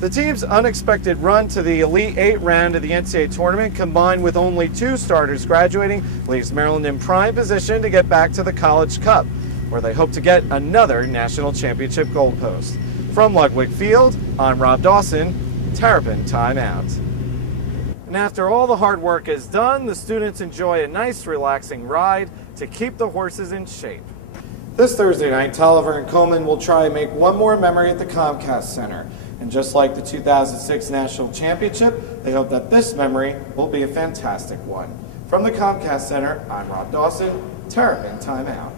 The team's unexpected run to the Elite Eight round of the NCAA tournament, combined with only 2 starters graduating, leaves Maryland in prime position to get back to the College Cup, where they hope to get another national championship goalpost. From Ludwig Field, I'm Rob Dawson. Terrapin timeout. And after all the hard work is done, the students enjoy a nice, relaxing ride to keep the horses in shape. This Thursday night, Tolliver and Coleman will try and make one more memory at the Comcast Center. And just like the 2006 National Championship, they hope that this memory will be a fantastic one. From the Comcast Center, I'm Rob Dawson. Terrapin timeout.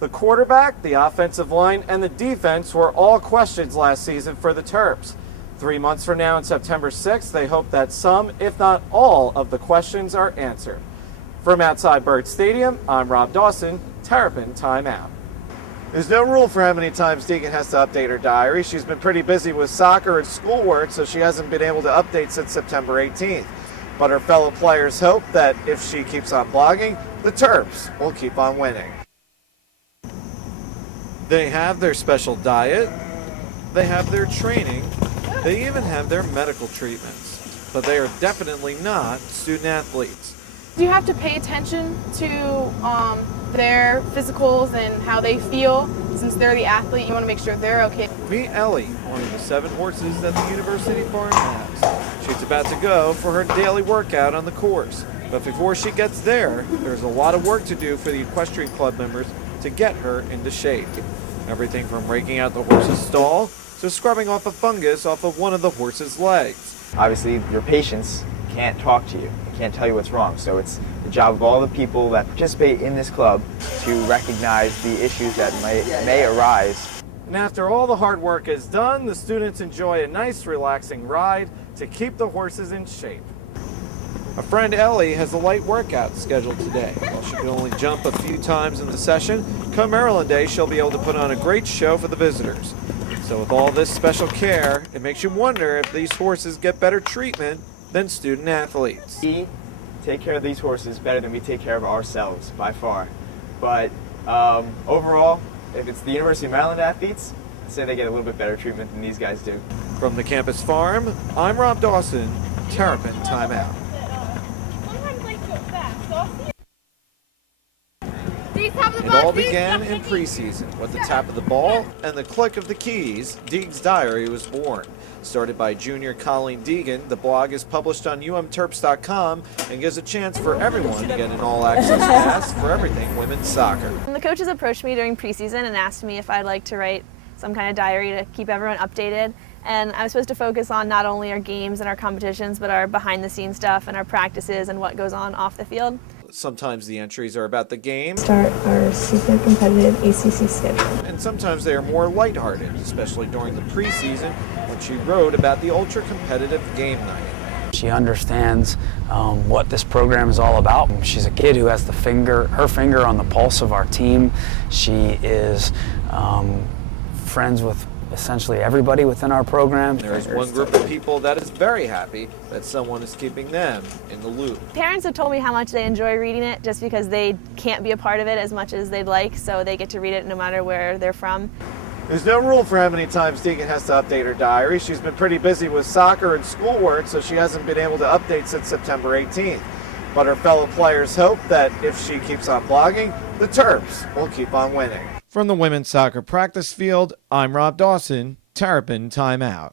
The quarterback, the offensive line, and the defense were all questions last season for the Terps. 3 months from now, on September 6th, they hope that some, if not all, of the questions are answered. From outside Byrd Stadium, I'm Rob Dawson. Terrapin timeout. There's no rule for how many times Deegan has to update her diary. She's been pretty busy with soccer and schoolwork, so she hasn't been able to update since September 18th. But her fellow players hope that if she keeps on blogging, the Terps will keep on winning. They have their special diet, they have their training, they even have their medical treatments. But they are definitely not student athletes. You have to pay attention to their physicals and how they feel. Since they're the athlete, you want to make sure they're okay. Meet Ellie, one of the 7 horses that the University Farm has. She's about to go for her daily workout on the course. But before she gets there, there's a lot of work to do for the equestrian club members to get her into shape. Everything from raking out the horse's stall to scrubbing off a fungus off of one of the horse's legs. Obviously, your patients can't talk to you. They can't tell you what's wrong. So it's the job of all the people that participate in this club to recognize the issues that may arise. And after all the hard work is done, the students enjoy a nice, relaxing ride to keep the horses in shape. A friend, Ellie, has a light workout scheduled today. While she can only jump a few times in the session, come Maryland Day, she'll be able to put on a great show for the visitors. So with all this special care, it makes you wonder if these horses get better treatment than student athletes. We take care of these horses better than we take care of ourselves, by far. But overall, if it's the University of Maryland athletes, I'd say they get a little bit better treatment than these guys do. From the campus farm, I'm Rob Dawson. Terrapin timeout. It all began in preseason. With the tap of the ball and the click of the keys, Deegan's diary was born. Started by junior Colleen Deegan, the blog is published on umterps.com and gives a chance for everyone to get an all-access pass for everything women's soccer. The coaches approached me during preseason and asked me if I'd like to write some kind of diary to keep everyone updated. And I was supposed to focus on not only our games and our competitions, but our behind-the-scenes stuff and our practices and what goes on off the field. Sometimes the entries are about the game. Start our super competitive ACC schedule. And sometimes they are more lighthearted, especially during the preseason when she wrote about the ultra-competitive game night. She understands what this program is all about. She's a kid who has her finger on the pulse of our team. She is friends with essentially everybody within our program. There is one group of people that is very happy that someone is keeping them in the loop. Parents have told me how much they enjoy reading it just because they can't be a part of it as much as they'd like, so they get to read it no matter where they're from. There's no rule for how many times Deegan has to update her diary. She's been pretty busy with soccer and schoolwork, so she hasn't been able to update since September 18th. But her fellow players hope that if she keeps on blogging, the Terps will keep on winning. From the women's soccer practice field, I'm Rob Dawson. Terrapin timeout.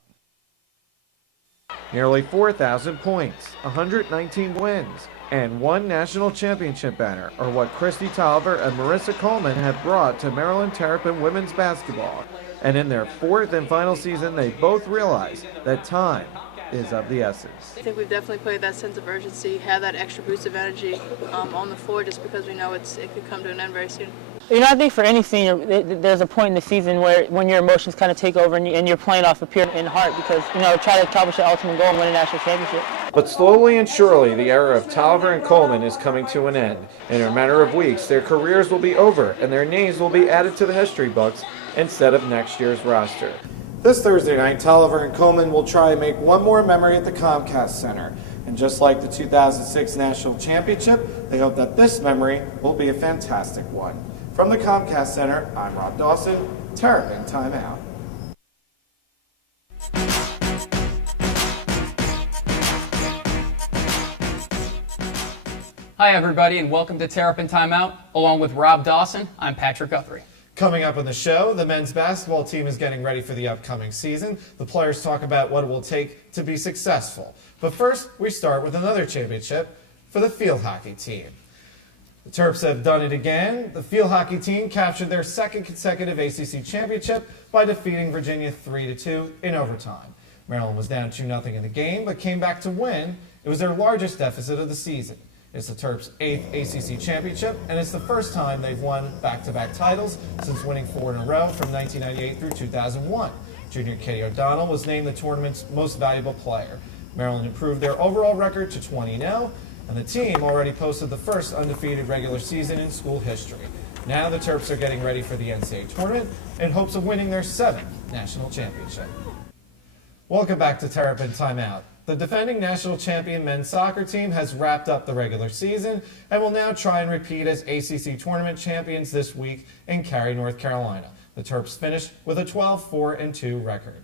Nearly 4,000 points, 119 wins, and 1 national championship banner are what Christy Tolliver and Marissa Coleman have brought to Maryland Terrapin women's basketball. And in their 4th and final season, they both realize that time is of the essence. I think we've definitely played that sense of urgency, have that extra boost of energy on the floor just because we know it could come to an end very soon. You know, I think for any senior, there's a point in the season when your emotions kind of take over and you're playing off of pure in heart because, you know, try to accomplish the ultimate goal and win a national championship. But slowly and surely, the era of Tolliver and Coleman is coming to an end. In a matter of weeks, their careers will be over and their names will be added to the history books instead of next year's roster. This Thursday night, Tolliver and Coleman will try and make one more memory at the Comcast Center. And just like the 2006 National Championship, they hope that this memory will be a fantastic one. From the Comcast Center, I'm Rob Dawson. Terrapin timeout. Hi, everybody, and welcome to Terrapin Timeout. Along with Rob Dawson, I'm Patrick Guthrie. Coming up on the show, the men's basketball team is getting ready for the upcoming season. The players talk about what it will take to be successful. But first, we start with another championship for the field hockey team. The Terps have done it again. The field hockey team captured their second consecutive ACC championship by defeating Virginia 3-2 in overtime. Maryland was down 2-0 in the game, but came back to win. It was their largest deficit of the season. It's the Terps' 8th ACC championship, and it's the first time they've won back-to-back titles since winning 4 in a row from 1998 through 2001. Junior Katie O'Donnell was named the tournament's most valuable player. Maryland improved their overall record to 20-0, and the team already posted the first undefeated regular season in school history. Now the Terps are getting ready for the NCAA tournament in hopes of winning their 7th national championship. Welcome back to Terrapin Timeout. The defending national champion men's soccer team has wrapped up the regular season and will now try and repeat as ACC tournament champions this week in Cary, North Carolina. The Terps finished with a 12-4-2 record.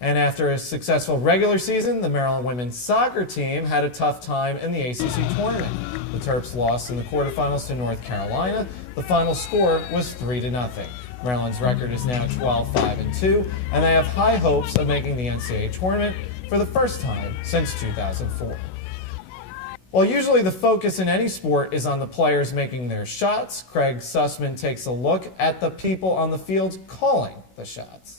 And after a successful regular season, the Maryland women's soccer team had a tough time in the ACC tournament. The Terps lost in the quarterfinals to North Carolina. The final score was 3-0. Maryland's record is now 12-5-2, and they have high hopes of making the NCAA tournament for the first time since 2004. While usually the focus in any sport is on the players making their shots, Craig Sussman takes a look at the people on the field calling the shots.